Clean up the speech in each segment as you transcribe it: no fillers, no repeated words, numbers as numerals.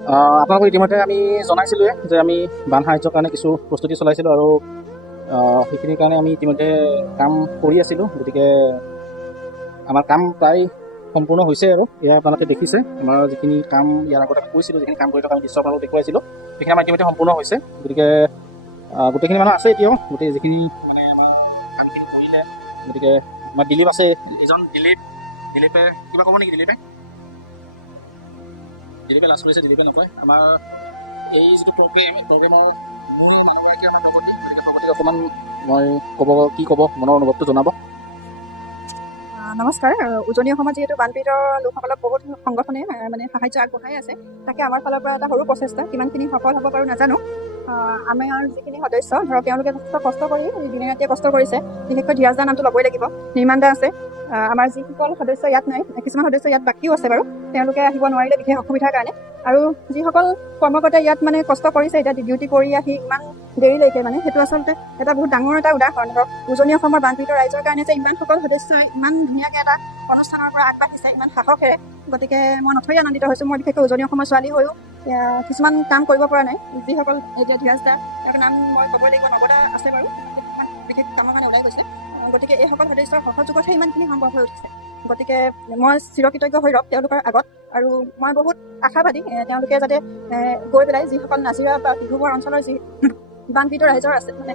আপোনালোকক ইতিমধ্যে আমি জনাইছিলোঁৱে যে আমি বান সাহায্যৰ কাৰণে কিছু প্ৰস্তুতি চলাইছিলোঁ আৰু সেইখিনিৰ কাৰণে আমি ইতিমধ্যে কাম কৰি আছিলোঁ। গতিকে আমাৰ কাম প্ৰায় সম্পূৰ্ণ হৈছে আৰু এয়া আপোনালোকে দেখিছে আমাৰ যিখিনি কাম ইয়াৰ আগতে কৰিছিলোঁ, যিখিনি কাম কৰি থকা আমি দৃশ্য আপোনালোকক দেখুৱাইছিলোঁ, সেইখিনি আমাৰ ইতিমধ্যে সম্পূৰ্ণ হৈছে। গতিকে গোটেইখিনি মানুহ আছে এতিয়াও, গোটেই যিখিনি মানে কামখিনি কৰিলে। গতিকে আমাৰ দিলীপ আছে, এজন দিলীপে কিবা ক'ব নেকি? দিলীপে লাজ কৰিছে, দিলীপে নকয়। আমাৰ এই যিটো প্ৰগ্ৰেমৰ মূল মানুহগৰাকী আমাৰ নৱদ্বীপ, গতিকে ভগৱতীক অকণমান মই কি ক'ব মনৰ অনুভৱটো জনাব। নমস্কাৰ। উজনি অসমত যিহেতু বানপীড়িত লোকসকলক বহুত সংগঠনে মানে সাহায্য আগবঢ়াই আছে, তাকে আমাৰ ফালৰ পৰা এটা সৰু প্ৰচেষ্টা, কিমানখিনি সফল হ'ব পাৰোঁ নাজানো। আমাৰ যিখিনি সদস্য ধৰক তেওঁলোকে যথেষ্ট কষ্ট কৰি দিনে ৰাতিয়ে কষ্ট কৰিছে। বিশেষকৈ ধীৰাজ দাৰ নামটো ল'বই লাগিব, নিৰ্মাণ দা আছে। আমাৰ যিসকল সদস্য ইয়াত নাই, কিছুমান সদস্য ইয়াত বাকীও আছে বাৰু, তেওঁলোকে আহিব নোৱাৰিলে বিশেষ অসুবিধাৰ কাৰণে। আৰু যিসকল কৰ্মকৰ্তাই ইয়াত মানে কষ্ট কৰিছে, এতিয়া ডিউটি কৰি আহি ইমান দেৰিলৈকে, মানে সেইটো আচলতে এটা বহুত ডাঙৰ এটা উদাহৰণ। ধৰক উজনি অসমৰ বানপীড়িত ৰাইজৰ কাৰণে যে ইমানসকল সদস্যই ইমান ধুনীয়াকৈ এটা অনুষ্ঠানৰ পৰা আগবাঢ়িছে ইমান সাহসেৰে, গতিকে মই নথৈ আনন্দিত হৈছোঁ। মই বিশেষকৈ উজনি অসমৰ ছোৱালী হৈও কিছুমান কাম কৰিব পৰা নাই। যিসকল এতিয়া ধীৰাজ দা, তেওঁৰ নাম মই ক'বই লাগিব, নৱদা আছে বাৰু, বিশেষ কামৰ কাৰণে ওলাই গৈছে। গতিকে এইসকল সদস্যৰ সহযোগতহে ইমানখিনি সম্ভৱ হৈ উঠিছে। গতিকে মই চিৰকৃতজ্ঞ হৈ ৰওক তেওঁলোকৰ আগত। আৰু মই বহুত আশাবাদী তেওঁলোকে যাতে গৈ পেলাই যিসকল নাজিৰা বা ডিব্ৰুগড় অঞ্চলৰ যি বানপীড়িত ৰাইজৰ আছে, মানে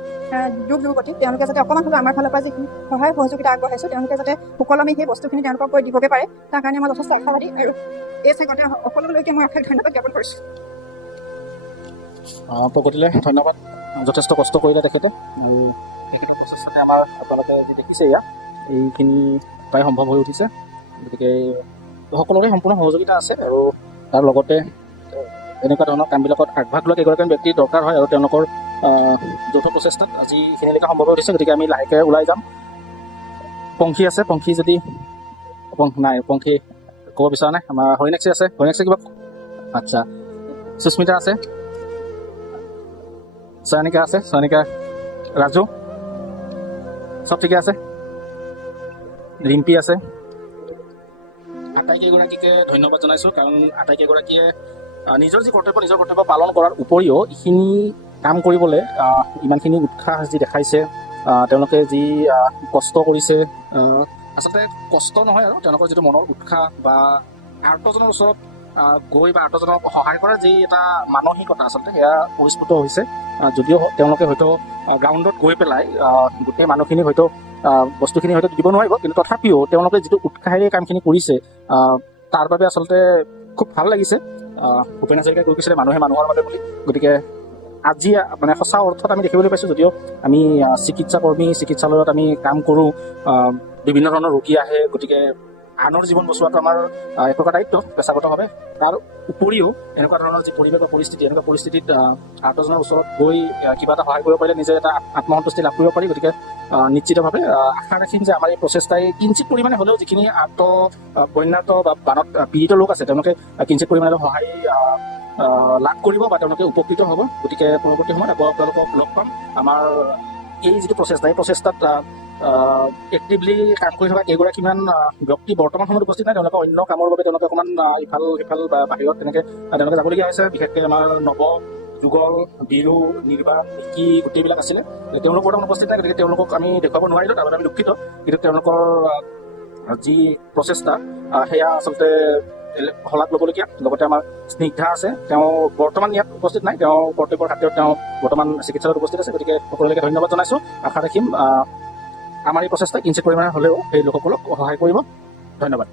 দুখ দুৰ্গতি, তেওঁলোকে যাতে অকণমান হ'লেও আমাৰ ফালৰ পৰা যিখিনি সহায় সহযোগিতা আগবঢ়াইছোঁ, তেওঁলোকে যাতে সুকলমে সেই বস্তুখিনি তেওঁলোকক গৈ দিবগৈ পাৰে, তাৰ কাৰণে মই যথেষ্ট আশাবাদী। আৰু এই চেগতে সকলোলৈকে মই আশাক ধন্যবাদ জ্ঞাপন কৰিছোঁ। প্ৰগতিলৈ ধন্যবাদ। যথেষ্ট কষ্ট কৰিলে তেখেতে, আৰু তেখেতৰ প্ৰচেষ্টাতে আমাৰ আপোনালোকে যি দেখিছে ইয়াত এইখিনি প্ৰায় সম্ভৱ হৈ উঠিছে। গতিকে সকলোৰে সম্পূৰ্ণ সহযোগিতা আছে, আৰু তাৰ লগতে এনেকুৱা ধৰণৰ কামবিলাকত আগভাগ লোৱা কেইগৰাকীমান ব্যক্তিৰ দৰকাৰ হয়, আৰু তেওঁলোকৰ যৌথ প্ৰচেষ্টাত আজি এইখিনিলৈকে সম্ভৱ হৈ উঠিছে। গতিকে আমি লাহেকৈ ওলাই যাম। পংখী আছে, পংখী যদি নাই, পংখী ক'ব বিচৰা নাই। আমাৰ হৰিণাক্ষী আছে, হৰিণাক্ষী কিবা, আচ্ছা। সুস্মিতা আছে, চয়নিকা আছে, চয়নিকা, ৰাজু, চব ঠিকে আছে, ৰিম্পী আছে। আটাইকেইগৰাকীকে ধন্যবাদ জনাইছোঁ, কাৰণ আটাইকেইগৰাকীয়ে নিজৰ কৰ্তব্য পালন কৰাৰ উপৰিও এইখিনি কাম কৰিবলৈ ইমানখিনি উৎসাহ যি দেখাইছে, তেওঁলোকে যি কষ্ট কৰিছে, আচলতে কষ্ট নহয় আৰু তেওঁলোকৰ যিটো মনৰ উৎসাহ বা আৰ্তজনৰ ওচৰত গৈ বা আৰ্তজনক সহায় কৰাৰ যি এটা মানসিকতা, আচলতে সেয়া পৰিস্ফুট হৈছে। যদিও তেওঁলোকে হয়তো গ্ৰাউণ্ডত গৈ পেলাই গোটেই মানুহখিনিক হয়তো বস্তুখিনি হয়তো দিব নোৱাৰিব, কিন্তু তথাপিও তেওঁলোকে যিটো উৎসাহেৰে কামখিনি কৰিছে, তাৰ বাবে আচলতে খুব ভাল লাগিছে। ভূপেন হাজৰিকাই কৈ গৈছিলে মানুহে মানুহৰ বাবে বুলি। গতিকে আজি মানে সঁচা অৰ্থত আমি দেখিবলৈ পাইছোঁ, যদিও আমি চিকিৎসালয়ত আমি কাম কৰোঁ, বিভিন্ন ধৰণৰ ৰোগী আহে, গতিকে আনৰ জীৱন বচোৱাটো আমাৰ এক প্ৰকাৰ দায়িত্ব পেছাগতভাৱে। তাৰ উপৰিও এনেকুৱা ধৰণৰ যি পৰিৱেশ বা পৰিস্থিতি, এনেকুৱা পৰিস্থিতিত আৰ্তজনৰ ওচৰত গৈ কিবা এটা সহায় কৰিব পাৰিলে নিজে এটা আত্মসন্তুষ্টি লাভ কৰিব পাৰি। গতিকে নিশ্চিতভাৱে আশা ৰাখিম যে আমাৰ এই প্ৰচেষ্টাই কিঞ্চিত পৰিমাণে হ'লেও যিখিনি বন্যাত বা বানত পীড়িত লোক আছে, তেওঁলোকে কিঞ্চিত পৰিমাণে সহায় লাভ কৰিব বা তেওঁলোকে উপকৃত হ'ব। গতিকে পৰৱৰ্তী সময়ত আকৌ আপোনালোকক লগ পাম। আমাৰ এই যিটো প্ৰচেষ্টা, এই প্ৰচেষ্টাত এক্টিভলি কাম কৰি থকা কেইগৰাকীমান ব্যক্তি বৰ্তমান সময়ত উপস্থিত নাই। তেওঁলোকে অন্য কামৰ বাবে তেওঁলোকে অকণমান ইফাল সিফাল বা বাহিৰত তেওঁলোকে যাবলগীয়া হৈছে। বিশেষকৈ আমাৰ নৱ, যুগল, বীৰু, নিৰ্বাণ, নিকি গোটেইবিলাক আছিলে, তেওঁলোক বৰ্তমান উপস্থিত নাই। গতিকে তেওঁলোকক আমি দেখুৱাব নোৱাৰিলোঁ, তাৰ বাবে আমি দুঃখিত। কিন্তু তেওঁলোকৰ যি প্ৰচেষ্টা, সেয়া আচলতে শলাগ ল'বলগীয়া। লগতে আমাৰ স্নিগ্ধা আছে, তেওঁ বৰ্তমান ইয়াত উপস্থিত নাই, তেওঁ কৰ্তব্যৰ খাতিৰত তেওঁ বৰ্তমান চিকিৎসালয়ত উপস্থিত আছে। গতিকে সকলোকে ধন্যবাদ জনাইছোঁ। আশা ৰাখিম আমাৰ এই প্ৰচেষ্টা কিঞ্চিত পৰিমাণে হ'লেও সেই লোকসকলক সহায় কৰিব। ধন্যবাদ।